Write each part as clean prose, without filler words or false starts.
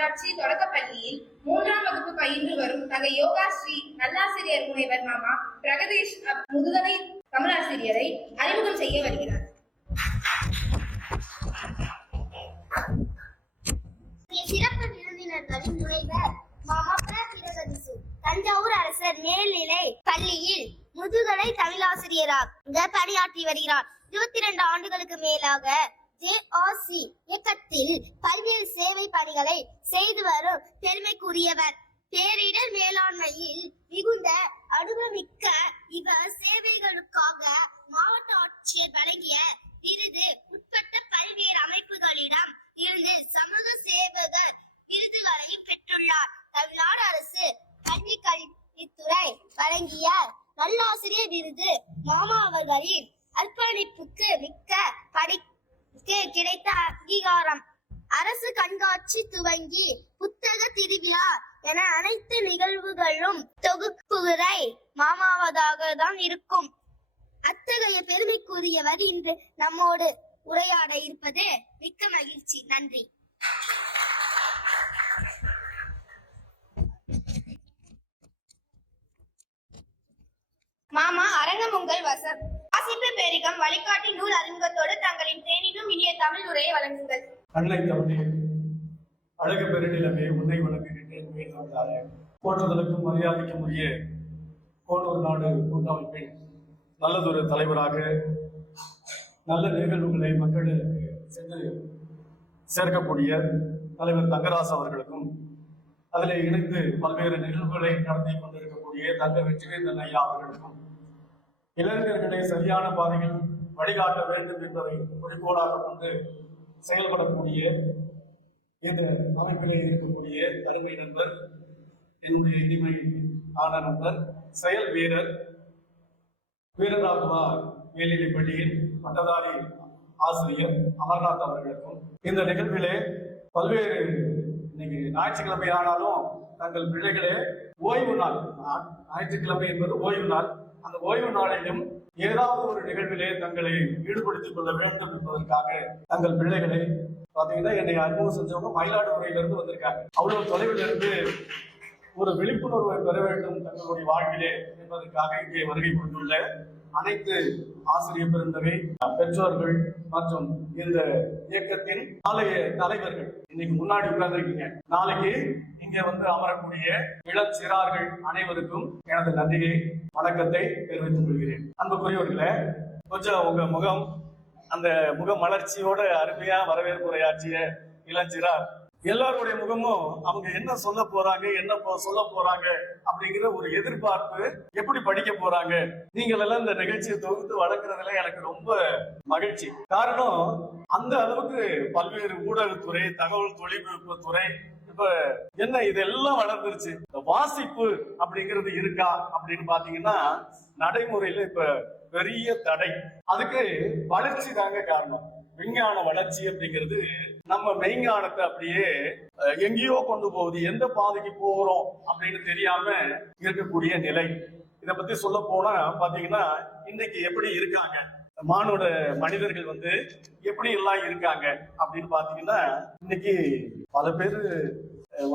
நகராட்சி தொடக்கப்பள்ளியில் 3ஆம் வகுப்பு பயின்று வரும் தங்கை யோகா ஸ்ரீ நல்லாசிரியர் முனைவர் மாமா பிரகதீஷ் முதுகலை தமிழாசிரியரை அறிமுகம் செய்ய வருகிறார். சிறப்பு விருந்தினர்களின் முனைவர் மாமா பிரகதீஷ் தஞ்சாவூர் அரசர் மேல்நிலை பள்ளியில் முதுகலை தமிழாசிரியராக பணியாற்றி வருகிறார். 22 ஆண்டுகளுக்கு மேலாக JRC இயக்கத்தில் பல்வேறு சேவை பணிகளை செய்து வரும் பெருமைக்குரியவர். பேரிடர் மேலாண்மையில் மிகுந்த அனுபவமிக்க இவர் சேவைகளுக்காக மாவட்ட ஆட்சியர் வழங்கிய விருது உட்பட்ட பல்வேறு அமைப்புகளிடம் இருந்து சமூக சேவகர் விருதுகளையும் பெற்றுள்ளார். தமிழ்நாடு அரசு பள்ளி கல்வித்துறை வழங்கிய நல்லாசிரியர் விருது மாமா அவர்களின் அர்ப்பணிப்புக்கு மிக்க பணிக்கு கிடைத்த அங்கீகாரம். அரசு கண்காட்சி துவங்கி புத்தக திருவிழா என அனைத்து நிகழ்வுகளும் தொகுப்புரை மாமாவதாக தான் இருக்கும். அத்தகைய பெருமைக்குரியவர் இன்று நம்மோடு உரையாட இருப்பது மிக்க மகிழ்ச்சி. நன்றி. மாமா அரங்கம் உங்கள் வசம். வாசிப்பு பேரிகம் வழிகாட்டி நூல் அறிமுகத்தோடு தங்களின் தேனினும் இனிய தமிழ் உரையை வழங்குங்கள். அன்னை தமிழே, அழகு பெருநிலமே, உன்னை வணங்குகின்றேன். போற்றுதலுக்கும் மரியாதைக்கும் உரிய கோனூர் நாடு கூட்டமைப்பின் நல்லதொரு தலைவராக நல்ல நிகழ்வுகளை மக்களுக்கு சென்று சேர்க்கக்கூடிய தலைவர் தங்கராசு அவர்களுக்கும், அதில் இணைந்து பல்வேறு நிகழ்வுகளை நடத்தி கொண்டிருக்கக்கூடிய தங்க வெற்றிவேந்தன் ஐயா அவர்களுக்கும், இளைஞர்களை சரியான பாதையில் வழிகாட்ட வேண்டும் என்பதை குறிக்கோளாக கொண்டு செயல்படக்கூடிய இந்த அமைப்பிலே இருக்கக்கூடிய அருமை நண்பர், என்னுடைய இனிமை ஆன நண்பர், செயல் வீரர் வீரராகவா மேல்நிலைப் பள்ளியின் பட்டதாரி ஆசிரியர் அமர்நாத் அவர்களுக்கும், இந்த நிகழ்விலே பல்வேறு இன்னைக்கு ஞாயிற்றுக்கிழமை ஆனாலும் தங்கள் பிள்ளைகளே ஓய்வு நாள், ஞாயிற்றுக்கிழமை என்பது ஓய்வு நாள், அந்த ஓய்வு நாளிலும் ஏதாவது ஒரு நிகழ்விலே தங்களை ஈடுபடுத்திக் கொள்ள வேண்டும் என்பதற்காக தங்கள் பிள்ளைகளை பாத்தீங்கன்னா என்னை அறிமுகம் செஞ்சவங்க மயிலாடுதுறையிலிருந்து வந்திருக்காங்க. அவ்வளவு தொலைவில் இருந்து ஒரு விழிப்புணர்வை பெற வேண்டும் தங்களுடைய வாழ்விலே என்பதற்காக இங்கே வருகை கொண்டுள்ள அனைத்து ஆசிரியர் பெருந்தகை பெற்றோர்கள் மற்றும் இந்த இயக்கத்தின் நாளைய தலைவர்கள் இன்னைக்கு முன்னாடி உட்கார்ந்துருக்கீங்க. நாளைக்கு இங்க வந்து அமரக்கூடிய இளம் சிறார்கள் அனைவருக்கும் எனது நன்றியை வணக்கத்தை தெரிவித்துக் கொள்கிறேன். அன்புக்குரியவர்களே, கொஞ்சம் உங்க முகம் அந்த முக மலர்ச்சியோட அருமையா வரவேற்பு உரையாற்றிய இளஞ்சிறார் எல்லாருடைய முகமும் அவங்க என்ன சொல்ல போறாங்க, என்ன சொல்ல போறாங்க அப்படிங்கிற ஒரு எதிர்பார்ப்பு, எப்படி படிக்க போறாங்க, நீங்கள் எல்லாம் இந்த நிகழ்ச்சியை தொகுத்து வளர்க்கறதுல எனக்கு ரொம்ப மகிழ்ச்சி. காரணம், அந்த அளவுக்கு பல்வேறு ஊடகத்துறை, தகவல் தொழில்நுட்ப துறை இப்ப என்ன இதெல்லாம் வளர்ந்துருச்சு. இந்த வாசிப்பு அப்படிங்கிறது இருக்கா அப்படின்னு பாத்தீங்கன்னா நடைமுறையில இப்ப பெரிய தடை. அதுக்கு வளர்ச்சி தாங்க காரணம். விஞ்ஞான வளர்ச்சி அப்படிங்கிறது நம்ம மெய்ஞானத்தை அப்படியே எங்கேயோ கொண்டு போகுது. எந்த பாதைக்கு போகிறோம் அப்படின்னு தெரியாம இருக்கக்கூடிய நிலை. இதை பத்தி சொல்ல போனா பாத்தீங்கன்னா இன்னைக்கு எப்படி இருக்காங்க மானுட மனிதர்கள் வந்து எப்படி எல்லாம் இருக்காங்க அப்படின்னு பாத்தீங்கன்னா இன்னைக்கு பல பேர்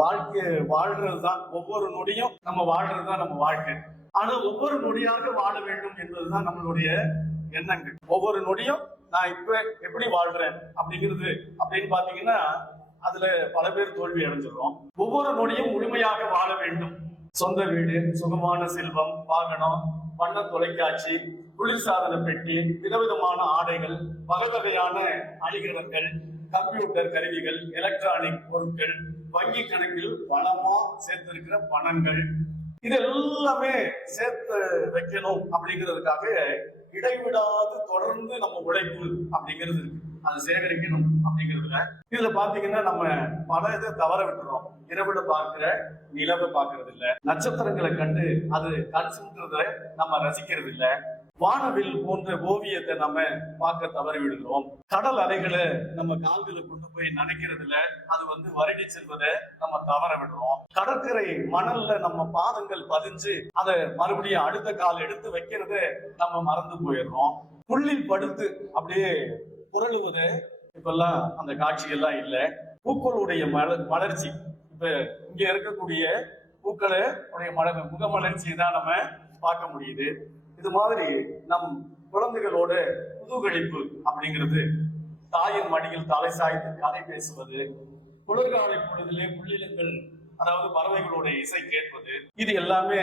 வாழ்க்கை வாழ்றதுதான், ஒவ்வொரு நொடியும் நம்ம வாழ்றதுதான் நம்ம வாழ்க்கை. ஆனா ஒவ்வொரு நொடியாக வாழ வேண்டும் என்பதுதான் நம்மளுடைய எண்ணங்கள். ஒவ்வொரு நொடியும் நான் இப்ப எப்படி வாழ்றேன் அப்படிங்கிறது அப்படின்னு பாத்தீங்கன்னா அதுல பல பேர் தோல்வி அடைஞ்சிடறோம். ஒவ்வொரு நொடியும் முழுமையாக வாழ வேண்டும். சொந்த வீடு, சுகமான செல்வம், வாகனம், வண்ண தொலைக்காட்சி, குளிர்சாதன பெட்டி, விதவிதமான ஆடைகள், வகை வகையான அணிகலன்கள், கம்ப்யூட்டர் கருவிகள், எலக்ட்ரானிக் பொருட்கள், வங்கி கணக்கில் பணமா சேர்த்திருக்கிற பணங்கள், இது எல்லாமே சேர்த்து வைக்கணும் அப்படிங்கிறதுக்காக இடைவிடாது தொடர்ந்து நம்ம உழைப்பு அப்படிங்கிறது இருக்கு. அதை சேகரிக்கணும் அப்படிங்கிறதுல இதுல பாத்தீங்கன்னா நம்ம பல இதை தவற விட்டுறோம். இரவுல பார்க்கிற நிலவை பார்க்கறது இல்ல, நட்சத்திரங்களை கண்டு அது கண் சென்றத நம்ம ரசிக்கிறது இல்ல, வானவில் போன்ற ஓவியத்தை நம்ம பார்க்க தவறி விடுகிறோம். கடல் அலைகளை நம்ம கால்களை கொண்டு போய் நினைக்கிறதுல அது வந்து வருடி செல்வதை நம்ம தவற விடுறோம். கடற்கரை மணல்ல நம்ம பாதங்கள் பதிஞ்சு அதை மறுபடியும் அடுத்த கால் எடுத்து வைக்கிறத நம்ம மறந்து போயிடுறோம். புள்ளில் படுத்து அப்படியே புரளுவது இப்பெல்லாம் அந்த காட்சிகள்லாம் இல்லை. பூக்களுடைய மலர்ச்சி இப்ப இங்க இருக்கக்கூடிய பூக்களை முகமலர்ச்சியை தான் நம்ம பார்க்க முடியுது. இது மாதிரி நம் குழந்தைகளோட புதுகளிப்பு அப்படிங்கிறது, தாயின் மடியில் தலை சாய்த்து கதை பேசுவது, குளிர்காலை பொழுதிலே புள்ளினங்கள் அதாவது பறவைகளோட இசை கேட்பது, இது எல்லாமே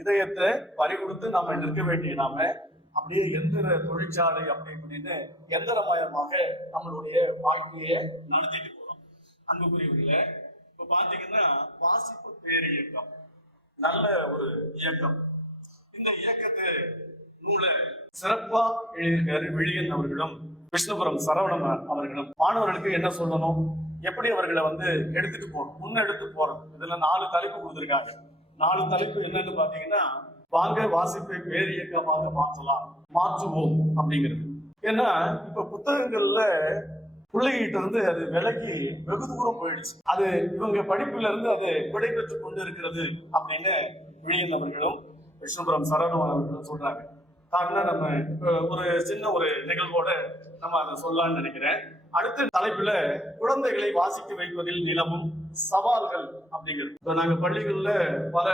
இதயத்தை பறிகொடுத்து நாம நிற்க வேண்டிய நாம அப்படியே எந்திர தொழிற்சாலை அப்படி இப்படின்னு எந்திரமயமாக நம்மளுடைய வாழ்க்கையை நடத்திட்டு போறோம். அன்புக்குரியவர்களே, இப்ப பாத்தீங்கன்னா வாசிப்பு பேர் இயக்கம் நல்ல ஒரு இயக்கம். இந்த இயக்கத்தை நூலை சிறப்பா எழுதியிருக்காரு விழியன் அவர்களும் விஷ்ணுபுரம் சரவணன் அவர்களும். மாணவர்களுக்கு என்ன சொல்லணும், எப்படி அவர்களை எடுத்துட்டு போகணும், முன்னெடுத்து போறது. இதுல 4 தலைப்பு கொடுத்திருக்காங்க. 4 தலைப்பு என்னன்னு பாத்தீங்கன்னா, வாங்க வாசிப்பை பேர் இயக்கமாக மாற்றுவோம் அப்படிங்கிறது. ஏன்னா இப்ப புத்தகங்கள்ல பிள்ளைகிட்ட இருந்து அது விலகி வெகு தூரம் போயிடுச்சு. அது இவங்க படிப்புல இருந்து அது விடைபெற்று கொண்டு இருக்கிறது அப்படின்னு விழியன் அவர்களும் விஷ்ணுபுரம் சரவணன் அவர்களும் சொல்றாங்க. காரணம் நம்ம ஒரு சின்ன ஒரு நிகழ்வோட நம்ம அதை சொல்லலாம்னு நினைக்கிறேன். அடுத்த தலைப்புல குழந்தைகளை வாசிக்க வைப்பதில் நிலவும் சவால்கள் அப்படிங்கிறது. இப்ப நாங்க பள்ளிகள்ல பல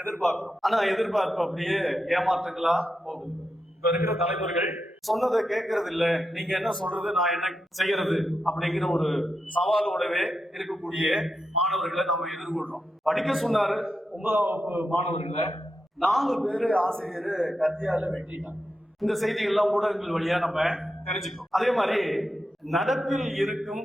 எதிர்பார்க்கிறோம், ஆனா எதிர்பார்ப்பு அப்படியே ஏமாற்றங்களா போகுது. இப்ப இருக்கிற தலைவர்கள் சொன்னதை கேட்கறது இல்ல, நீங்க என்ன சொல்றது நான் என்ன செய்யறது அப்படிங்கிற ஒரு சவாலோடவே இருக்கக்கூடிய மாணவர்களை நம்ம எதிர்கொள்றோம். படிக்க சொன்னாரு 9ஆம் வகுப்பு மாணவர்களை 4 பேரு ஆசிரியர் கத்தியால வெட்டிட்டாங்க. இந்த செய்திகள்லாம் ஊடகங்கள் வழியா நம்ம தெரிஞ்சுக்கணும். அதே மாதிரி நடப்பில் இருக்கும்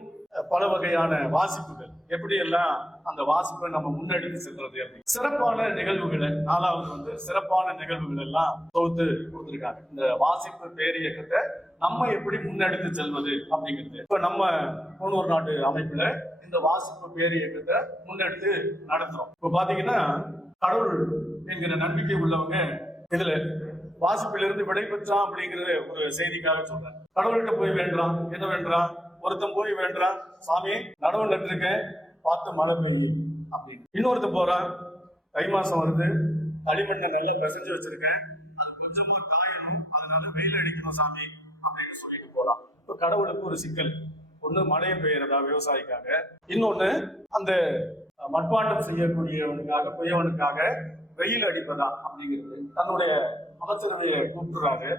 பல வகையான வாசிப்புகள், எப்படி எல்லாம் அந்த வாசிப்பை நம்ம முன்னெடுத்து செல்றது அப்படின்னு சிறப்பான நிகழ்வுகளை 4வது சிறப்பான நிகழ்வுகள் எல்லாம் தொகுத்து கொடுத்திருக்காங்க. இந்த வாசிப்பு பேரியக்கத்தை நம்ம எப்படி முன்னெடுத்து செல்வது அப்படிங்கிறது. இப்ப நம்ம கோனூர் நாட்டு அமைப்புல இந்த வாசிப்பு பேரியக்கத்தை முன்னெடுத்து நடத்துறோம். இப்ப பாத்தீங்கன்னா கடவுள் என்கிற நம்பிக்கை உள்ளவங்க இதுல வாசிப்பிலிருந்து விடை பெற்றான் அப்படிங்கிற ஒரு செய்திக்காக சொல்றேன். கடவுள்கிட்ட போய் வேண்டாம், என்ன வேண்டாம், ஒருத்தன் போய் வேண்டாம், சாமி நடவு நட்டுருக்கேன் பார்த்து மழை பெய்யும் அப்படின்னு. இன்னொருத்தன் போறான், தை மாசம் வருது, களிமண்ணை நல்லா பிசைஞ்சு வச்சிருக்கேன், அது கொஞ்சமா காயணும், அதனால வெயில் அடிக்கணும் சாமி அப்படின்னு சொல்லிட்டு போறான். இப்ப கடவுளுக்கு ஒரு சிக்கல், ஒண்ணு மழையை பெய்யறதா விவசாயிக்காக, இன்னொன்னு அந்த மட்பாண்டம் செய்யக்கூடியவனுக்காக பெய்யவனுக்காக வெயில் அடிப்பதா அப்படிங்கிறது. தன்னுடைய அமைச்சரவையை கூப்பிடுறாரு.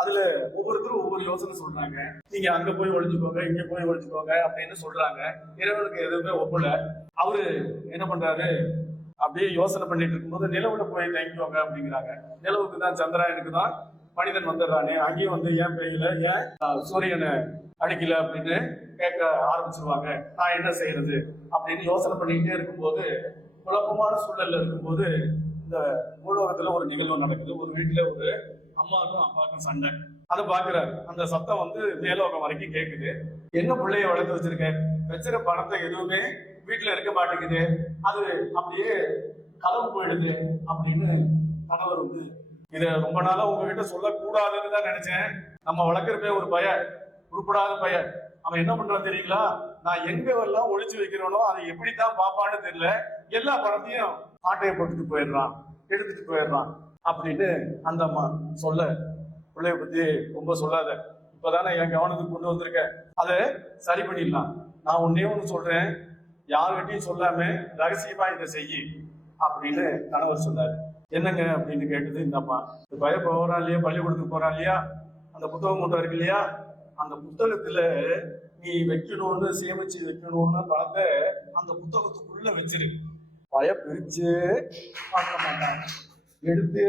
அதுல ஒவ்வொருத்தரும் ஒவ்வொரு யோசனை சொல்றாங்க. நீங்க அங்க போய் ஒழிச்சுக்கோங்க, இங்க போய் ஒழிச்சுக்கோங்க அப்படின்னு சொல்றாங்க. இறைவனுக்கு எதுவுமே ஒப்புல. அவரு என்ன பண்றாரு, அப்படியே யோசனை பண்ணிட்டு இருக்கும்போது நிலவுல போய் தங்கிக்கோங்க அப்படிங்கிறாங்க. நிலவுக்கு தான் சந்திராயனுக்கு தான் மனிதன் வந்துடுறானே, அங்கேயும் ஏன் பெய்யல, ஏன் சூரியனை அடிக்கல அப்படின்னு கேட்க ஆரம்பிச்சிருவாங்க. நான் என்ன செய்யறது அப்படின்னு யோசனை பண்ணிக்கிட்டே இருக்கும்போது, குழப்பமான சூழல்ல இருக்கும்போது இந்த பூலோகத்துல ஒரு நிகழ்வு நடக்குது. ஒரு வீட்டுல ஒரு அம்மாவுக்கும் அப்பாவுக்கும் சண்டை. அதை பாக்குறாரு. அந்த சத்தம் மேலோகம் வரைக்கும் கேக்குது. என்ன பிள்ளைய வளர்த்து வச்சிருக்க, வச்சிருக்க பணத்தை எதுவுமே வீட்டுல இருக்க மாட்டேங்குது, அது அப்படியே களவு போயிடுது அப்படின்னு கணவர் இதை ரொம்ப நாளா உங்ககிட்ட சொல்லக்கூடாதுன்னு தான் நினைச்சேன். நம்ம வளர்க்குறப்பே ஒரு பையன், உருப்படாத பையன், அவன் என்ன பண்றான் தெரியுங்களா, நான் எங்க எல்லாம் ஒழிச்சு வைக்கிறோனோ அதை எப்படித்தான் பாப்பான்னு தெரியல, எல்லா பணத்தையும் ஆட்டையை போட்டுட்டு போயிடுறான், எடுத்துட்டு போயிடுறான் அப்படின்னு அந்த அம்மா சொல்ல, பிள்ளைய பத்தி ரொம்ப சொல்லாத, இப்பதானே என் கவனத்துக்கு கொண்டு வந்திருக்க, அதை சரி பண்ணிடலாம். நான் ஒன்னே ஒண்ணு சொல்றேன், யார்கிட்டையும் சொல்லாம ரகசியமா இதை செய்யி அப்படின்னு கணவர் சொன்னாரு. என்னங்க அப்படின்னு கேட்டது இந்த அம்மா. இந்த பையன் போறான் இல்லையா, பள்ளிக்கூடத்துக்கு போறான் இல்லையா, அந்த புத்தகம் கொண்டு இருக்கு இல்லையா, அந்த புத்தகத்துல நீ வைக்கணும்னு சேமிச்சு வைக்கணும்னு பார்த்த அந்த புத்தகத்துக்குள்ள வச்சிரு. பய பிரிச்சு பார்க்க மாட்டான், எடுத்து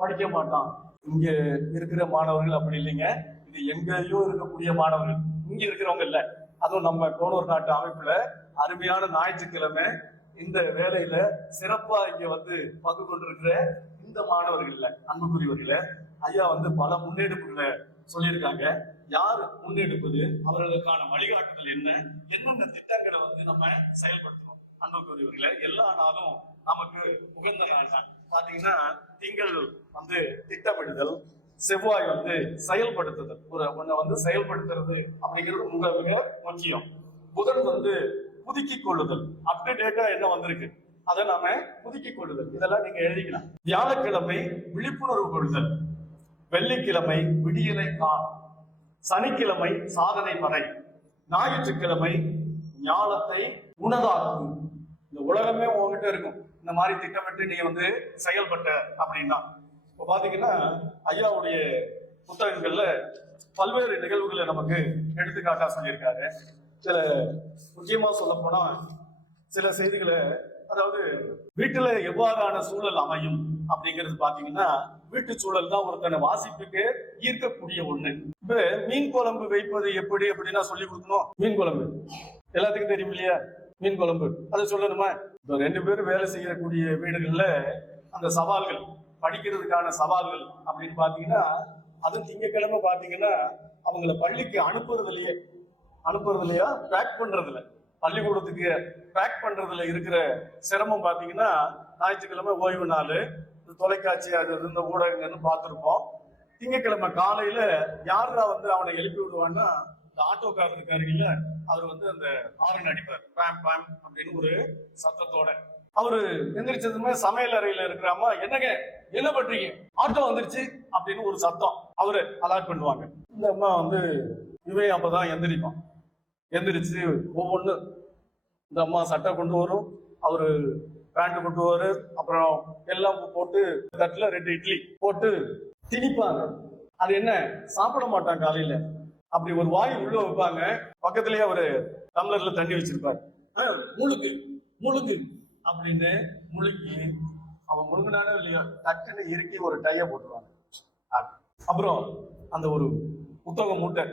படிக்க மாட்டான். இங்க இருக்கிற மாணவர்கள் அப்படி இல்லைங்க, இது எங்கேயோ இருக்கக்கூடிய மாணவர்கள், இங்க இருக்கிறவங்க இல்ல. அதுவும் நம்ம கோனூர் நாட்டு அமைப்புல அருமையான ஞாயிற்றுக்கிழமை இந்த வேலையில சிறப்பா இங்க பங்கு கொண்டிருக்கிற இந்த மாணவர்கள் அன்புக்குரியவர்கள ஐயா பல முன்னெடுப்புகளை சொல்லியிருக்காங்க. யார் முன்னெடுப்பது, அவர்களுக்கான வழிகாட்டுதல் என்ன, என்னென்ன திட்டங்களை நம்ம செயல்படுத்தணும். அன்புக்குரியவர்கள எல்லா நாளும் நமக்கு உகந்த நாள் தான். பாத்தீங்கன்னா திங்கள் திட்டமிடுதல், செவ்வாய் செயல்படுத்துதல், ஒன்ன செயல்படுத்துறது அப்படிங்கிறது மிக மிக முக்கியம். புதன் புதுக்கிக் கொள்ளுதல், அப்டேட்டா என்ன வந்திருக்கு அதை நாம புதுக்கிக் கொள்ளுதல், இதெல்லாம் நீங்க எழுதிக்கலாம். வியாழக்கிழமை விழிப்புணர்வு கொள்ளுதல், வெள்ளிக்கிழமை விடியலை காண், சனிக்கிழமை சாதனை பறை, ஞாயிற்றுக்கிழமை ஞானத்தை உணதாக்கு, இந்த உலகமே உங்ககிட்ட இருக்கும். இந்த மாதிரி திட்டமிட்டு நீ வந்து செயல்பட்ட அப்படின்னா. இப்போ பாத்தீங்கன்னா ஐயாவுடைய புத்தகங்கள்ல பல்வேறு நிகழ்வுகளை நமக்கு எடுத்துக்காட்டா சொல்லியிருக்காரு. சில முக்கியமா சொல்ல போனா சில செய்திகளை, அதாவது வீட்டுல எவ்வாறான சூழல் அமையும் அப்படிங்கிறது பாத்தீங்கன்னா, வீட்டு சூழல் தான் ஒருத்தனை வாசிப்புக்கு ஈர்க்கக்கூடிய ஒண்ணு. இப்ப மீன் குழம்பு வைப்பது எப்படி அப்படின்னா சொல்லி கொடுக்கணும். மீன் குழம்பு எல்லாத்துக்கும் தெரியும் இல்லையா? மீன் குழம்பு அதை சொல்லணுமா? இப்போ 2 பேரும் வேலை செய்யக்கூடிய வீடுகள்ல அந்த சவால்கள், படிக்கிறதுக்கான சவால்கள் அப்படின்னு பாத்தீங்கன்னா, அது திங்கக்கிழமை பாத்தீங்கன்னா அவங்கள பள்ளிக்கு அனுப்புறதுலையா பேக் பண்றதுல, பள்ளிக்கூடத்துக்கு பேக் பண்றதுல இருக்கிற சிரமம் பாத்தீங்கன்னா, ஞாயிற்றுக்கிழமை ஓய்வு நாள், தொலைக்காட்சி அது இந்த ஊடகங்கள்னு பார்த்துருப்போம். திங்கக்கிழமை காலையில யாரா வந்து அவனை எழுப்பி விடுவான்னா, இந்த ஆட்டோக்காரர் இருக்காருல்ல, அவர் வந்து அந்த ஹாரன் அடிப்பார், பேம் பேம் அப்படின்னு ஒரு சத்தத்தோட. அவரு எந்திரிச்சதுமே சமையல் அறையில இருக்கிற அம்மா, என்னங்க என்ன பண்றீங்க, ஆட்டோ வந்துருச்சு அப்படின்னு ஒரு சத்தம் அவரு அலாட் பண்ணுவாங்க. இந்த அம்மா வந்து இவன் அப்பதான் எந்திரிப்பான். எந்திரிச்சு ஒவ்வொன்று இந்த அம்மா சட்டை கொண்டு வரும், அவரு பேண்ட் கொண்டு வரு, அப்புறம் எல்லாம் போட்டு தட்டுல 2 இட்லி போட்டு திணிப்பாங்க. அது என்ன சாப்பிட மாட்டாங்க காலையில. அப்படி ஒரு வாய் உள்ள வைப்பாங்க, பக்கத்துலயே அவரு டம்ளர்ல தண்ணி வச்சிருப்பாரு. முழுக்கு முழுக்கு அப்படின்னு முழுக்கி அவன் முழுங்கினானோ இல்லையோ டக்குன்னு இறுக்கி ஒரு டைய போட்டுருவாங்க. அப்புறம் அந்த ஒரு புத்தக மூட்டை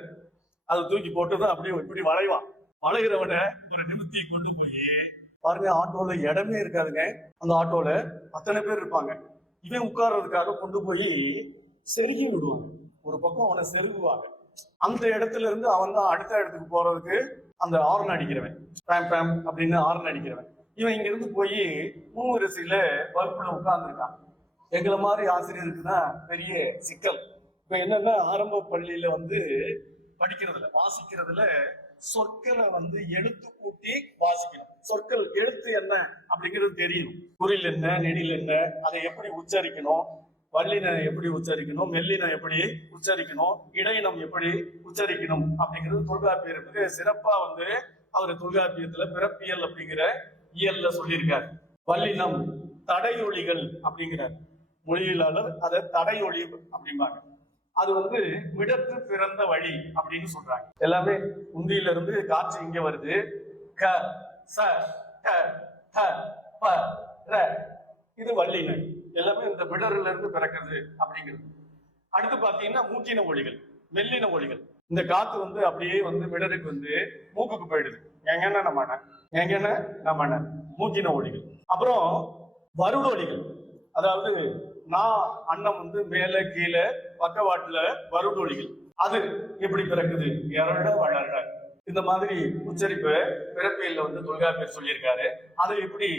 அதை தூக்கி போட்டுதான் அப்படியே இப்படி வளைவான். வளைகிறவனை ஒரு நிமித்தி கொண்டு போய் பாருங்க, ஆட்டோல இடமே இருக்காதுங்க. அந்த ஆட்டோல அத்தனை பேர் இருப்பாங்க. இவன் உட்கார்றதுக்காக கொண்டு போய் செருகி விடுவாங்க. ஒரு பக்கம் அவனை செருகுவாங்க. அந்த இடத்துல இருந்து அவன் தான் அடுத்த இடத்துக்கு போறதுக்கு அந்த ஹார்ன் அடிக்கிறவன், பேம் பேம் அப்படின்னு ஹார்ன் அடிக்கிறவன். இவன் இங்க இருந்து போய் முன்வரிசையில வகுப்புல உட்கார்ந்துருக்கான். எங்களை மாதிரி ஆசிரியருக்கு தான் பெரிய சிக்கல். இப்ப என்னன்னா, ஆரம்ப பள்ளியில வந்து படிக்கிறதுல வாசிக்கிறதுல சொற்களை வந்து எழுத்து கூட்டி வாசிக்கணும். சொற்கள் எழுத்து என்ன அப்படிங்கிறது தெரியணும். குறில் என்ன, நெடில் என்ன, அதை எப்படி உச்சரிக்கணும், வல்லின எப்படி உச்சரிக்கணும், மெல்லின எப்படி உச்சரிக்கணும், இடையினம் எப்படி உச்சரிக்கணும் அப்படிங்கிறது தொல்காப்பியர் மிக சிறப்பா வந்து அவர் தொல்காப்பியத்துல பிறப்பியல் அப்படிங்கிற இயல்ல சொல்லியிருக்காரு. வல்லினம் தடையொலிகள் அப்படிங்கிறார் மொழியியலாளர், அதை தடையொலி அப்படிம்பாங்க. அது வந்து விடத்து பிறந்த வழி அப்படின்னு சொல்றாங்க. எல்லாமே உந்தியில இருந்து காற்று இங்க வருது. க ச ட த ப ர, இது வல்லின. எல்லாமே இந்த விடர்ல இருந்து பிறக்கிறது அப்படிங்கிறது. அடுத்து பாத்தீங்கன்னா மூக்கின ஒலிகள், மெல்லின ஒலிகள். இந்த காத்து வந்து அப்படியே வந்து விடருக்கு வந்து மூக்குக்கு போயிடுது. எங்கன்னா நம்ம மூக்கின ஒலிகள். அப்புறம் வருடொலிகள், அதாவது நான் அன்னம் வந்து மேல கீழே பக்கவாட்டுல வருடொலிகள். அது எப்படி பிறக்குது, எரட வளர. இந்த மாதிரி உச்சரிப்பு பிறப்பியல்ல வந்து தொல்காப்பியர் சொல்லியிருக்காரு. அதை எப்படி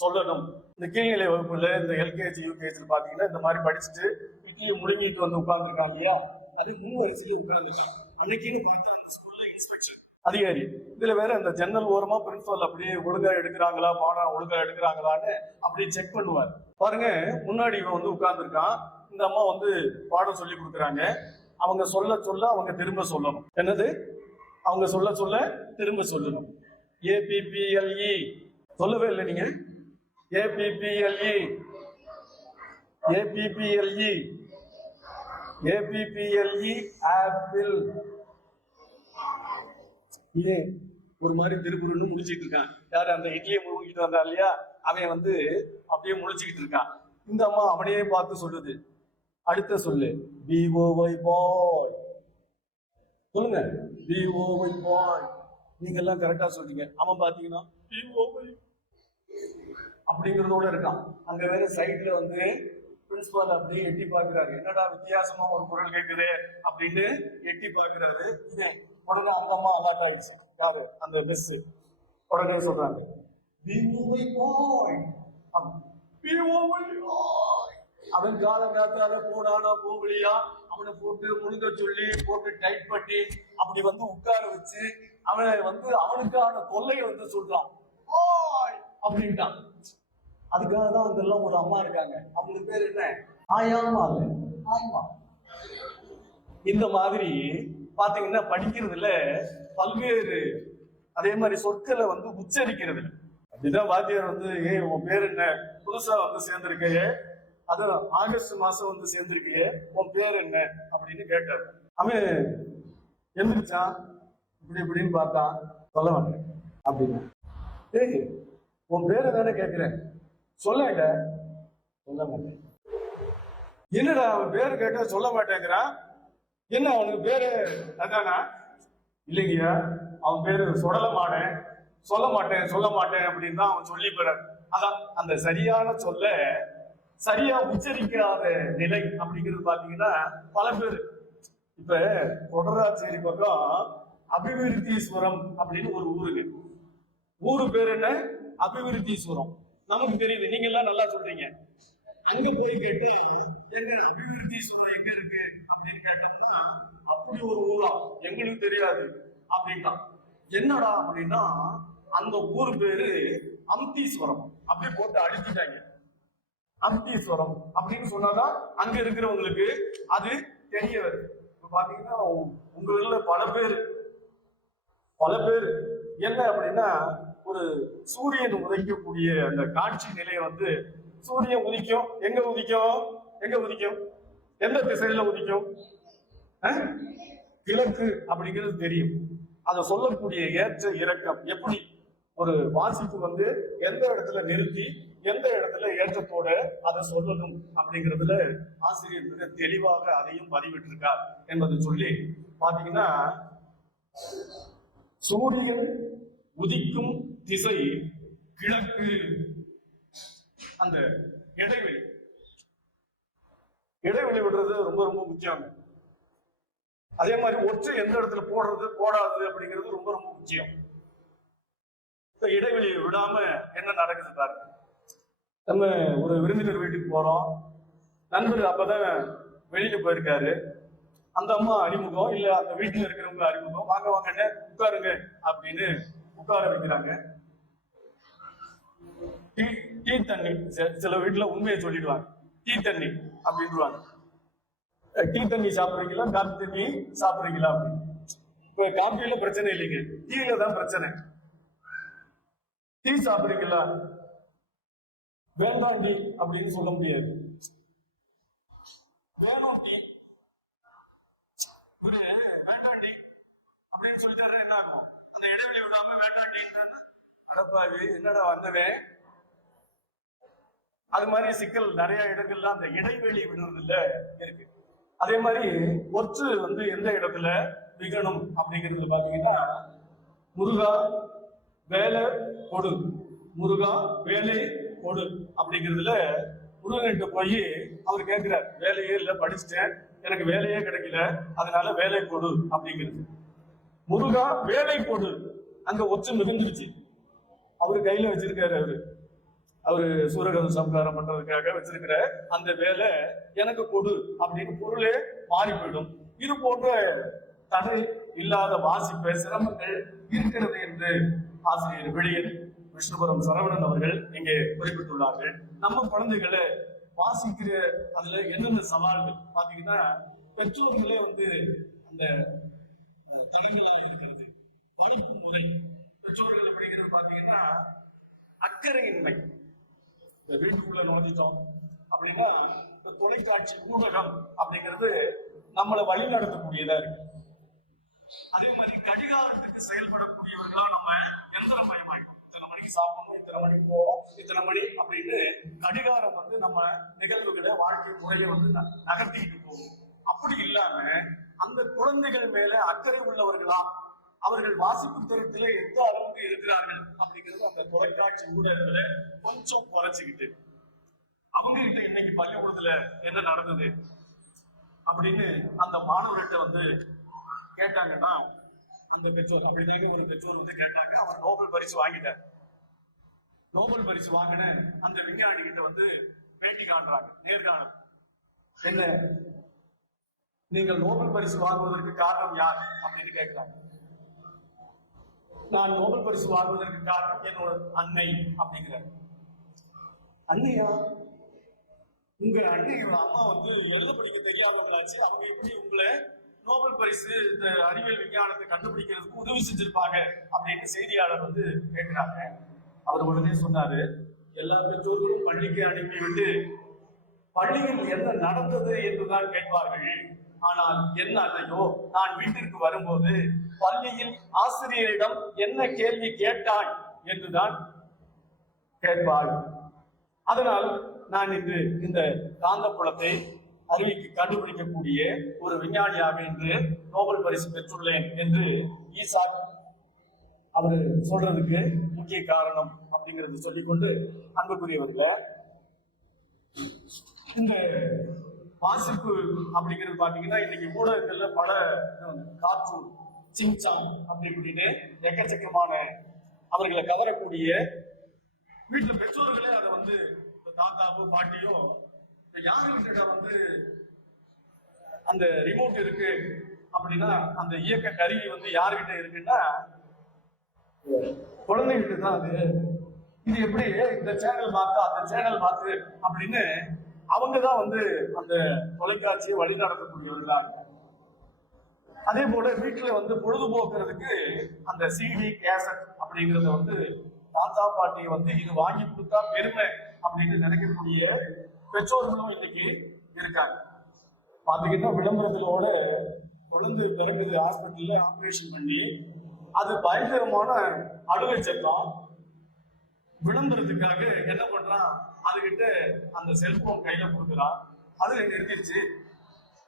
சொல்லணும். இந்த கீழ்நிலை வகுப்புல இந்த எல்கேஜி யூகேஜி பாத்தீங்கன்னா இந்த மாதிரி படிச்சுட்டு இட்லி முழுங்கிட்டு வந்து உட்கார்ந்துருக்காங்க இல்லையா, அது முன்வரிசையில உட்கார்ந்துருக்காங்க. அன்னைக்குன்னு பார்த்தா அந்த ஸ்கூல்ல இன்ஸ்பெக்ஷன் அதிகாரி, இதுல வேற அந்த ஜன்னல் ஓரமா பிரின்சிபல் அப்படியே ஒழுங்கா எடுக்கிறாங்களா, பாடம் ஒழுங்கா எடுக்கிறாங்களான்னு அப்படியே செக் பண்ணுவார். பாருங்க, முன்னாடி இவன் வந்து உட்கார்ந்துருக்கான். இந்த அம்மா வந்து பாடம் சொல்லி கொடுக்குறாங்க. அவங்க சொல்ல சொல்ல அவங்க திரும்ப சொல்லணும். என்னது, அவங்க சொல்ல சொல்ல திரும்ப சொல்லணும். ஏபிபிஎல்இ சொல்லவே இல்லை நீங்க. ஏபிபிஎல்இ ஏபிபிஎல்இ ஏபிபிஎல்இ ஆப்பிள். ஏ ஒரு மாதிரி திருக்குறள்னு முடிச்சிட்டு இருக்கான். யாரு, அந்த இட்லியை முழுங்கிட்டு வந்தா இல்லையா, அவன் வந்து அப்படியே முழிச்சுக்கிட்டு இருக்கான். இந்த அம்மா அவனையே பார்த்து சொல்லுது, அடுத்த சொல்லு பிஓஒய் பாய். சொல்லுங்க, பிஓஒய் பாய். நீங்க எல்லாம் கரெக்டா சொல்றீங்க. அவன் பாத்தீங்கன்னா பிஓஒய் அப்படிங்கிறதோட இருக்கான். அங்க வேற சைட்ல வந்து பிரின்சிபால் அப்படியே எட்டி பாக்குறாரு. என்னடா வித்தியாசமா ஒரு குரல் கேட்குது அப்படின்னு எட்டி பாக்குறாரு. உடனே அந்த அம்மா அலர்ட் ஆயிடுச்சு. யாரு, அந்த மிஸ். உடனே சொல்றாங்க பிஓஒய் பாய். அவன் காலங்காத்தால போனானா போகலையா, அவனை போட்டு முழுங்க சொல்லி போட்டு டைட் பண்ணி அப்படி வந்து உட்கார வச்சு அவனை வந்து அவனுக்கான தொல்லையை வந்து சொல்றான் அப்படின்ட்டான். அதுக்காக தான் அங்கெல்லாம் ஒரு அம்மா இருக்காங்க. அவங்களுக்கு பேர் என்ன, ஆயாமா. ஆயமா. இந்த மாதிரி பாத்தீங்கன்னா படிக்கிறதுல பல்வேறு, அதே மாதிரி சொற்களை வந்து உச்சரிக்கிறது. இதான் வாத்தியார் வந்து உன் பேர் என்ன, புதுசா வந்து சேர்ந்திருக்கையே, அது ஆகஸ்ட் மாசம் வந்து சேர்ந்திருக்கையே, உன் பேர் என்ன அப்படின்னு கேட்டாரு. அவன் எழுந்திருச்சான், இப்படி இப்படின்னு பார்த்தான், சொல்ல மாட்டேன் அப்படின்னு. ஏய் உன் பேரு தானே கேட்கிறேன், சொல்ல மாட்டேன். என்னடா அவன் பேரு கேட்ட சொல்ல மாட்டேங்கிறான், என்ன அவனுக்கு பேரு அதானா? இல்லைங்கய்யா, அவன் பேரு சொல்ல மாட்டேன் அப்படின்னு தான் அவன் சொல்லி போறான். அதான் அந்த சரியான சொல்ல சரியா உச்சரிக்காத நிலை அப்படிங்கிறது பாத்தீங்கன்னா பல பேர். இப்ப கொடராச்சேரி பக்கம் அபிவிருத்தீஸ்வரம் அப்படின்னு ஒரு ஊருக்கு, ஊரு பேர் என்ன? அபிவிருத்தீஸ்வரம். நமக்கு தெரியுது, நீங்க எல்லாம் நல்லா சொல்றீங்க. அங்க போய் கேட்டு எங்க அபிவிருத்தீஸ்வரம் எங்க இருக்கு அப்படின்னு கேட்டோம்னா, அப்படி ஒரு ஊரா, எங்களுக்கு தெரியாது அப்படின்ட்டான். என்னடா அப்படின்னா அந்த ஊர் பேரு அம்தீஸ்வரம். அப்படி போட்டு அடிச்சுட்டாங்க. அம்தீஸ்வரம் அப்படின்னு சொன்னாதான் அங்க இருக்கிறவங்களுக்கு அது தெரிய வருது. இப்ப பாத்தீங்கன்னா உங்க ஊர்ல பல பேர் என்ன அப்படின்னா, ஒரு சூரியன் உதைக்கக்கூடிய அந்த காட்சி நிலையை வந்து, சூரியன் உதிக்கும், எங்க உதிக்கும், எந்த திசையில உதிக்கும்? கிழக்கு அப்படிங்கிறது தெரியும். அதை சொல்லக்கூடிய ஏற்ற இறக்கம் எப்படி ஒரு வாசிப்பு வந்து எந்த இடத்துல நிறுத்தி எந்த இடத்துல ஏற்றத்தோட அதை சொல்லணும் அப்படிங்கிறதுல ஆசிரியர் மிக தெளிவாக அதையும் பதிவிட்டிருக்கார் என்பதை சொல்லி பாத்தீங்கன்னா, சூரியன் உதிக்கும் திசை கிழக்கு. அந்த இடைவெளி விடுறது ரொம்ப ரொம்ப முக்கியம். அதே மாதிரி ஒற்றை எந்த இடத்துல போடாது அப்படிங்கிறது ரொம்ப ரொம்ப முக்கியம். இடைவெளி விடாம என்ன நடக்குது பாருங்க. நம்ம ஒரு விருந்தினர் வீட்டுக்கு போறோம், நண்பர் அப்பதான் வெளியில போயிருக்காரு, அந்த அம்மா அறிமுகம் இல்ல அந்த வீட்டுல இருக்கிறவங்க அறிமுகம், வாங்க வாங்க உட்காருங்க அப்படின்னு உட்கார வைக்கிறாங்க. டீ தண்ணி, சில வீட்டுல உண்மையை சொல்லிடுவாங்க, டீ தண்ணி அப்படின்றாங்க. டீ தண்ணி சாப்பிடுறீங்களா, காபி தண்ணி சாப்பிடுறீங்களா அப்படின்னு. இப்ப காபியில பிரச்சனை இல்லைங்க, டீல தான் பிரச்சனை. டீ சாப்பிடுறீங்களா, வேண்டாம் டீ அப்படின்னு சொல்ல முடியாது. வேணாம் டீ, வேண்டாம் டீ அப்படின்னு சொல்லிட்டாரு. என்ன ஆகும்? அந்த இடைவெளி விடாம வேண்டாம் டீ, அடப்பாவி என்னடா வந்தவன். அது மாதிரி சிக்கல் நிறைய இடங்கள்ல அந்த இடைவெளி விடுறதுல இருக்கு. அதே மாதிரி ஒற்று வந்து எந்த இடத்துல விகணும் அப்படிங்கிறது பாத்தீங்கன்னா, முருகா வேலை கொடு, முருகா வேலை கொடு அப்படிங்கிறதுல முருகன்கிட்ட போய் அவர் கேட்கிறார், வேலையே இல்லை, படிச்சுட்டேன், எனக்கு வேலையே கிடைக்கல, அதனால வேலை கொடு அப்படிங்கிறது. முருகா வேலை கொடு, அங்க ஒற்று மிகுந்துருச்சு. அவரு கையில வச்சிருக்காரு, அவரு சூரகத சம்ஹாரம் பண்றதுக்காக வச்சிருக்கிற அந்த வேலை எனக்கு கொடு அப்படின்னு பொருளே மாறி போயிடும். இது போன்ற தடை இல்லாத வாசிப்ப சிரமங்கள் இருக்கிறது என்று ஆசிரியர் வெளியில் விஷ்ணுபுரம் சரவணன் அவர்கள் இங்கே குறிப்பிட்டுள்ளார்கள். நம்ம குழந்தைகளை வாசிக்கிற அதுல என்னென்ன சவால்கள் பாத்தீங்கன்னா, பெற்றோர்களே வந்து அந்த தடைகளா இருக்கிறது. படிப்பு முறை பெற்றோர்கள் அப்படிங்கிறது பாத்தீங்கன்னா அக்கறையின்மை. வீட்டுக்குள்ள நுழைஞ்சிட்டோம் அப்படின்னா இந்த தொலைக்காட்சி ஊடகம் அப்படிங்கிறது நம்மளை வழி நடத்தக்கூடியதா இருக்கு. அதே மாதிரி கடிகாரத்துக்கு செயல்படக்கூடியவர்களா நம்ம எந்திரமயமாயிடும். இத்தனை மணிக்கு சாப்பிடணும், இத்தனை மணிக்கு போறோம், இத்தனை மணி அப்படின்னு கடிகாரம் வந்து நம்ம நிகழ்வுகளை வாழ்க்கை முறையை வந்து நகர்த்திக்கிட்டு போகும். அப்படி இல்லாம அந்த குழந்தைகள் மேல அக்கறை உள்ளவர்களா, அவர்கள் வாசிப்பு திறத்துல எந்த அளவுக்கு இருக்கிறார்கள் அப்படிங்கிறது அந்த தொலைக்காட்சி ஊடகங்களை கொஞ்சம் குறைச்சிக்கிட்டு, அவங்க கிட்ட இன்னைக்கு பள்ளிக்கூடத்துல என்ன நடந்தது அப்படின்னு அந்த மாணவர்கிட்ட வந்து கேட்டாங்கன்னா, அந்த பெற்றோர் அப்படின்னாங்க, ஒரு பெற்றோர் வந்து கேட்டாங்க, அவர் நோபல் பரிசு வாங்கிட்டார். நோபல் பரிசு வாங்கின அந்த விஞ்ஞானி கிட்ட வந்து பேட்டி காண்றாங்க, நேர்காணல். என்ன, நீங்கள் நோபல் பரிசு வாங்குவதற்கு காரணம் யார் அப்படின்னு கேட்கிறாங்க. நான் நோபல் பரிசு வாங்குவதற்கு காரணம் என்னோட அன்னை அப்படிங்கிறார். அன்னையா? உங்க அன்னையோட அம்மா வந்து எழுத படிக்க தெரியாமலாச்சு, அவங்க எப்படி உங்களை நோபல் பரிசு இந்த அறிவியல் விஞ்ஞானத்தை கண்டுபிடிக்கிறதுக்கு உதவி செஞ்சிருப்பாங்க அப்படின்னு செய்தியாளர் வந்து கேட்கிறாங்க. அவர் உடனே சொன்னாரு, எல்லா பெற்றோர்களும் பள்ளிக்கு அனுப்பிவிட்டு பள்ளியில் என்ன நடந்தது என்றுதான் கேட்பார்கள். ஆனால் என்ன அல்லையோ, நான் வீட்டிற்கு வரும்போது பள்ளியில் ஆசிரியரிடம் என்ன கேள்வி கேட்டாய் என்றுதான் கேட்பார். அதனால் நான் இன்று இந்த காந்தப்புலத்தை அறிவிக்கு கண்டுபிடிக்கக்கூடிய ஒரு விஞ்ஞானியாக இன்று நோபல் பரிசு பெற்றுள்ளேன் என்று ஈசாக் அவர் சொல்றதுக்கு முக்கிய காரணம் அப்படிங்கிறது சொல்லிக்கொண்டு, அன்புக்குரியவர்களே, இந்த வாசிப்பு அப்படிங்கிறது பாத்தீங்கன்னா இன்னைக்கு ஊடகங்கள்ல பல கார்ட்டூன், சிங்சாங் அப்படி இப்படின்னு எக்கச்சக்கமான அவர்களை கவரக்கூடிய, வீட்டுல பெற்றோர்களே அதை வந்து தாத்தாவோ பாட்டியோ யாருக்கிட்ட வந்து அந்த ரிமோட் இருக்கு அப்படின்னா அந்த இயக்க கருவி வந்து யாருக்கிட்ட இருக்குன்னா குழந்தைகிட்ட தான். அது இது எப்படி இந்த சேனல் மாத்து அந்த சேனல் மாத்து அப்படின்னு அவங்கதான் வந்து அந்த தொலைக்காட்சியை வழி நடத்தக்கூடியவர்களா. அதே போல வீட்டுல வந்து பொழுதுபோக்குறதுக்கு அந்த சிடி கேசட் அப்படிங்கறத வந்து தாத்தா பாட்டி வந்து இது வாங்கி கொடுத்தா பெருமை அப்படின்னு நினைக்கக்கூடிய பெற்றோர்களும் இன்னைக்கு இருக்காங்க. பாத்தீங்கன்னா விளம்பரங்களோட குழந்தை பிறகுது ஹாஸ்பிட்டல்ல ஆபரேஷன் பண்ணி அது பயங்கரமான அறுவை சட்டம் விளம்பரத்துக்காக என்ன பண்றான், அதுகிட்ட அந்த செல்போன் கையில கொடுக்குறான். அது நிறுத்திடுச்சு,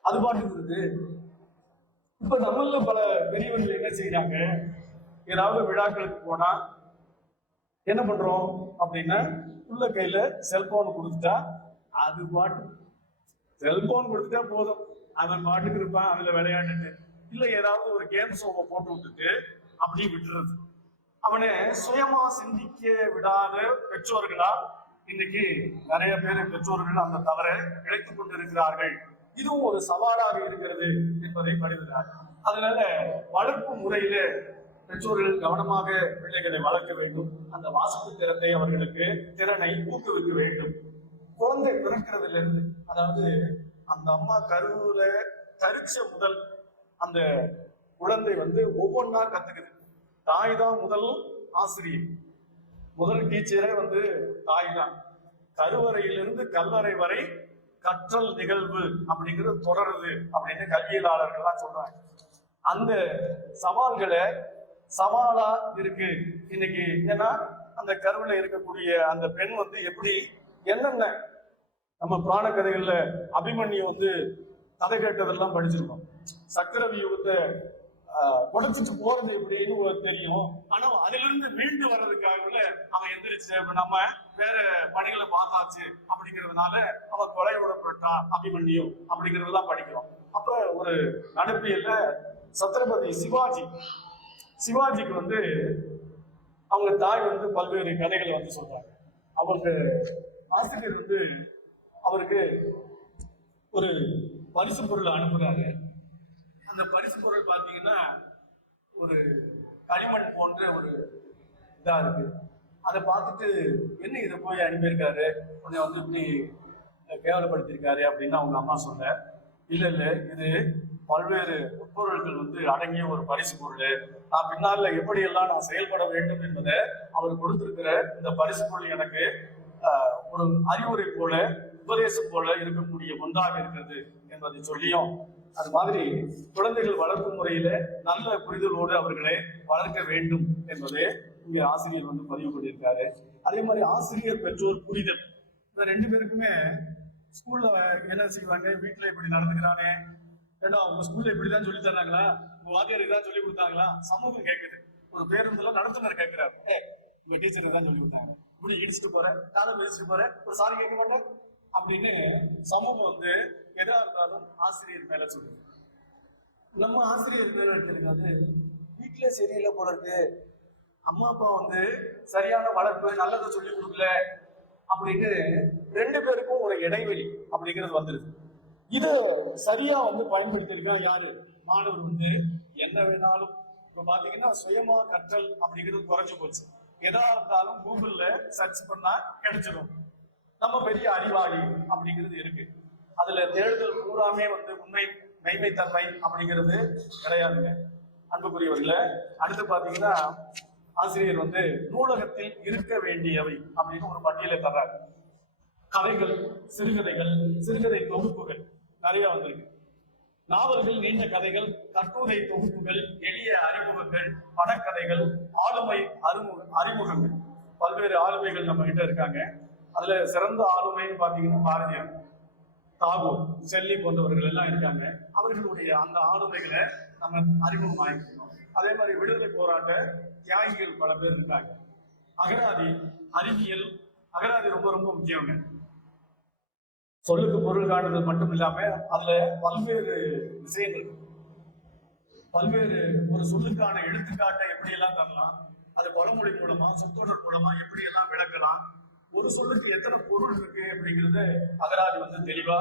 அது பாட்டுக்கு இருக்கு. இப்ப நம்மள பல பெரியவர்கள் என்ன செய்யறாங்க, ஏதாவது விழாக்களுக்கு போனா என்ன பண்றோம் அப்படின்னா உள்ள கையில செல்போன் கொடுத்துட்டா அது பாட்டு, செல்போன் கொடுத்துட்டா போதும், அவன் பாட்டுக்கு இருப்பான், அதுல விளையாண்டுட்டு இல்ல ஏதாவது ஒரு கேம் ஷோவை போட்டு விட்டுட்டு அப்படி விட்டுறது. அவனை சுயமா சிந்திக்க விடாத பெற்றோர்களா இன்னைக்கு நிறைய பேர் பெற்றோர்கள் அந்த தவறை இழைத்துக் கொண்டிருக்கிறார்கள். இதுவும் ஒரு சவாலாக இருக்கிறது என்பதை படுகிறார். அதனால வளர்ப்பு முறையில பெற்றோர்கள் கவனமாக பிள்ளைகளை வளர்க்க வேண்டும். அந்த வாசிப்பு திறத்தை அவர்களுக்கு திறனை ஊக்குவிக்க வேண்டும். குழந்தை பிறக்கிறதுல இருந்து, அதாவது அந்த அம்மா கருவுல கருச்ச முதல் அந்த குழந்தை வந்து ஒவ்வொன்றா கத்துக்குது. தாய் தான் முதல் ஆசிரியர், முதல் டீச்சரே வந்து தாய் தான். கருவறையிலிருந்து கல்லறை வரை கற்றல் நிகழ்வு அப்படிங்கிறது தொடருது அப்படின்னு கல்வியலாளர்கள்லாம் சொல்றாங்க. அந்த சவால்களை சவாலா இருக்கு இன்னைக்கு. ஏன்னா அந்த கருவுல இருக்கக்கூடிய அந்த பெண் வந்து எப்படி என்னென்ன நம்ம புராண கதைகள்ல அபிமன்யு வந்து கதை கேட்டதெல்லாம் படிச்சிருக்கோம். சக்கர வியூகத்தை உடைச்சிட்டு போறது எப்படின்னு தெரியும். ஆனா அதுல இருந்து மீண்டு வர்றதுக்காக அவன் எந்திரிச்சு நம்ம வேற பணிகளை பார்த்தாச்சு அப்படிங்கிறதுனால அவன் கொலை விடப்பட்டா அபிமன்யு அப்படிங்கறதெல்லாம் படிக்கிறோம். அப்ப ஒரு நடப்பியல்ல சத்ரபதி சிவாஜிக்கு வந்து அவங்க தாய் வந்து பல்வேறு கதைகளை வந்து சொல்றாங்க. அவங்க ஆசிரியர் வந்து அவருக்கு ஒரு பரிசு பொருள் அனுப்புறாரு. அந்த பரிசு பொருள் பாத்தீங்கன்னா ஒரு களிமண் போன்ற ஒரு இதா இருக்கு. அதை பார்த்துட்டு என்ன இதை போய் அனுப்பியிருக்காரு, உன்னை வந்து இப்படி கேவலப்படுத்தியிருக்காரு அப்படின்னு அவங்க அம்மா சொல்ல, இல்ல இது பல்வேறு உட்பொருள்கள் வந்து அடங்கிய ஒரு பரிசு பொருள், நான் பின்னால எப்படியெல்லாம் நான் செயல்பட வேண்டும் என்பதை அவர் கொடுத்திருக்கிற இந்த பரிசு பொருள் எனக்கு ஒரு அறிவுரை போல உபதேசம் போல இருக்கக்கூடிய ஒன்றாக இருக்கிறது என்பதை சொல்லியும், அது மாதிரி குழந்தைகள் வளர்ப்பு முறையில நல்ல புரிதலோடு அவர்களை வளர்க்க வேண்டும் என்பதை இந்த ஆசிரியர் வந்து பதிவு பண்ணியிருக்காரு. அதே மாதிரி ஆசிரியர் பெற்றோர் புரிதல், இந்த ரெண்டு பேருக்குமே ஸ்கூல்ல என்ன செய்வாங்க, வீட்டுல இப்படி நடந்துக்கிறானே, ஏன்னா உங்க ஸ்கூல்ல இப்படிதான் சொல்லி தர்றாங்களா, உங்க வாத்தியாருக்கு தான் சொல்லி கொடுத்தாங்களா, சமூகம் கேட்குது. ஒரு பேருந்துல நடத்துனர் கேட்கிறாரு, உங்க டீச்சருக்கு தான் சொல்லி கொடுத்தாங்க, இப்படி இடிச்சுட்டு போற, காலம் மிதிச்சுட்டு போற, ஒரு சாரி கேட்க மாட்டோம் அப்படின்னு சமூகம் வந்து எதா இருந்தாலும் ஆசிரியர் மேல சொல்லுது. நம்ம ஆசிரியர் மேல எடுத்திருக்காது, வீட்டுல சரியில்லை போல இருக்கு, அம்மா அப்பா வந்து சரியான வளர்ப்பு நல்லதை சொல்லி கொடுக்கல அப்படின்னு ரெண்டு பேருக்கும் ஒரு இடைவெளி அப்படிங்கிறது வந்துருது. இத சரியா வந்து பயன்படுத்திருக்கா யாரு, மாணவர் வந்து என்ன வேணாலும். இப்ப பாத்தீங்கன்னா சுயமா கற்றல் அப்படிங்கிறது குறைஞ்சு போச்சு. எதா இருந்தாலும் கூகுள்ல சர்ச் பண்ணா கிடைச்சிடும். நம்ம பெரிய அறிவாளி அப்படிங்கிறது இருக்கு. அதுல தேடுதல் பூராமே வந்து உண்மை மெய்மைத்தன்மை அப்படிங்கிறது கிடையாதுங்க அன்புக்குரியவர்கள. அடுத்து பாத்தீங்கன்னா ஆசிரியர் வந்து நூலகத்தில் இருக்க வேண்டியவை அப்படின்னு ஒரு பட்டியலை தர்றாரு. கதைகள், சிறுகதைகள், சிறுகதை தொகுப்புகள் நிறைய வந்திருக்கு. நாவல்கள், நீண்ட கதைகள், கட்டுரை தொகுப்புகள், எளிய அறிமுகங்கள், படக்கதைகள், ஆளுமை அறிமுகங்கள். பல்வேறு ஆளுமைகள் நம்ம கிட்ட இருக்காங்க. அதுல சிறந்த ஆளுமைன்னு பாத்தீங்கன்னா பாரதியார், தாகூர், ஷெல்லி போன்றவர்கள் எல்லாம் இருக்காங்க. அவர்களுடைய அந்த ஆளுமைகளை நம்ம அறிமுகம் ஆகிக்கணும். அதே மாதிரி விடுதலை போராட்ட தியாகிகள் பல பேர் இருக்காங்க. அகராதி, அறிவியல், அகராதி ரொம்ப ரொம்ப முக்கியங்க. சொல்லுக்கு பொருள் காட்டுதல் மட்டும் இல்லாம அதுல பல்வேறு விஷயங்கள், பல்வேறு ஒரு சொல்லுக்கான எடுத்துக்காட்டை எப்படி எல்லாம் தரலாம், அது பழமொழி மூலமா, சொற்றொடர் மூலமா எப்படி எல்லாம் விளக்கலாம், ஒரு சொல்லுக்கு எத்தனை பொருள் இருக்கு அப்படிங்கிறது அகராதி வந்து தெளிவா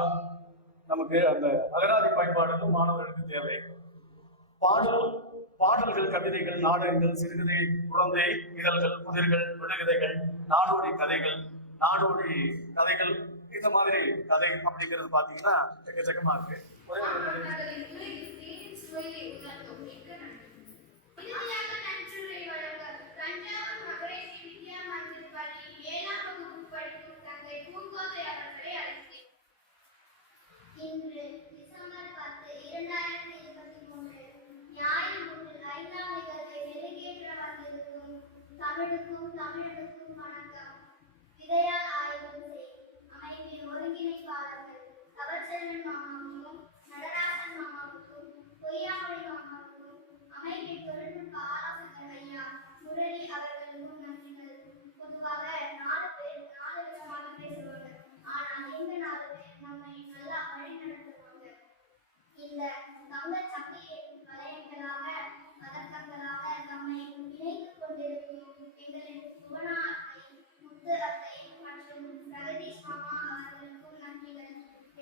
நமக்கு அந்த அகராதி பயன்பாடுகளும் மாணவர்களுக்கு தேவை. பாடல்கள், கவிதைகள், நாடகங்கள், சிறுகதை, குழந்தை இதழ்கள், புதிர்கள், விடுகதைகள், நாடோடி கதைகள், நாடோடி கதைகள், இந்த மாதிரி கதை அப்படிங்கிறது பாத்தீங்கன்னா எக்கச்சக்கமா இருக்கு. ஒரே ஒரு இன்று டிசம்பர் 10, 2023 ஞாயிறு முதல் 5ஆம் நிகழ்வை மெருகேற்ற வந்திருக்கும் தமிழுக்கும் தமிழனுக்கும் வணக்கம். விதையால் ஆய்வு செய் அமைப்பின் ஒருங்கிணைப்பாளர்கள் கவர்ச்செல்வன் மாமாவுக்கும், நடராசன் மாமாவுக்கும், பொய்யாமொழி மாமாவுக்கும், அமைப்பின் தொழில்நுட்ப ஆலோசகர் ஐயா முரளி அவர்களுக்கும் நன்றிகள். பொதுவாக 4 பேர் 4 விதமாக பேசுவாங்க. ஆனால் எங்க 4 பேர் நம்மை நல்லா வழி நடத்துவாங்க. இந்த தங்க சக்தியை வளையங்களாக, பதக்கங்களாக நம்மை இணைத்துக் கொண்டிருக்கும் எங்களின் சுவனா அத்தை, முத்து அத்தை மற்றும் பிரகதீஷ் மாமா அவர்களுக்கும் நன்றிகள்.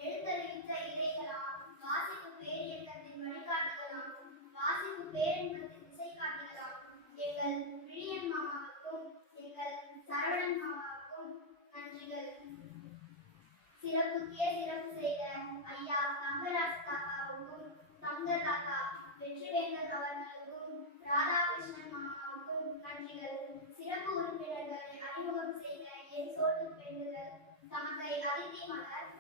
எழுத்தறிவித்த இறைகளாம், வாசிப்பு பேரியக்கத்தின் வழிகாட்டுகளாம், வாசிப்பு பேரின்பத்தின் திசை காட்டுகளாம் எங்கள் விழியன் மாமாவுக்கும் எங்கள் சரவணன் மாமாவுக்கும் நன்றிகள். சிறப்புக்கே சிறப்பு செய்த ஐயா தங்கராஜ் தாத்தாவுக்கும், தங்க தாத்தா வெற்றிவேந்தர் அவர்களுக்கும், ராதாகிருஷ்ணன் மாமாவுக்கும் நன்றிகள். சிறப்பு உறுப்பினர்களை அறிமுகம் செய்த என் சோட்டு பெண்கள், தமக்கை அதித்தி மலர்,